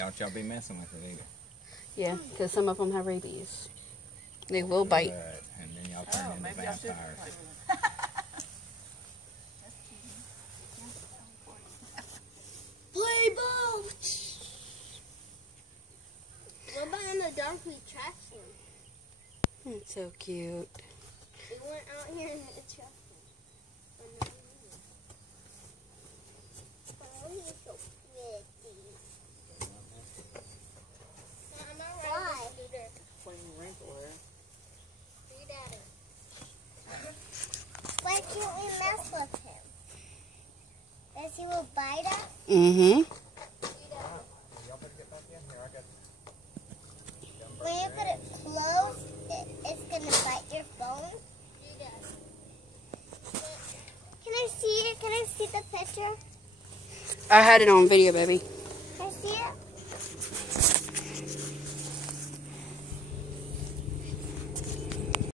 Don't y'all be messing with it either. Yeah, because some of them have rabies. They will bite. Good. And then y'all turn into vampires. Play ball! What about in the dark we trash him? It's so cute. We went out here and trash him. Oh, he's so pretty. Why? Why can't we mess with him? Does he will bite us? Mm-hmm. When you put it close, it's gonna bite your phone. Can I see it? Can I see the picture? I had it on video, baby.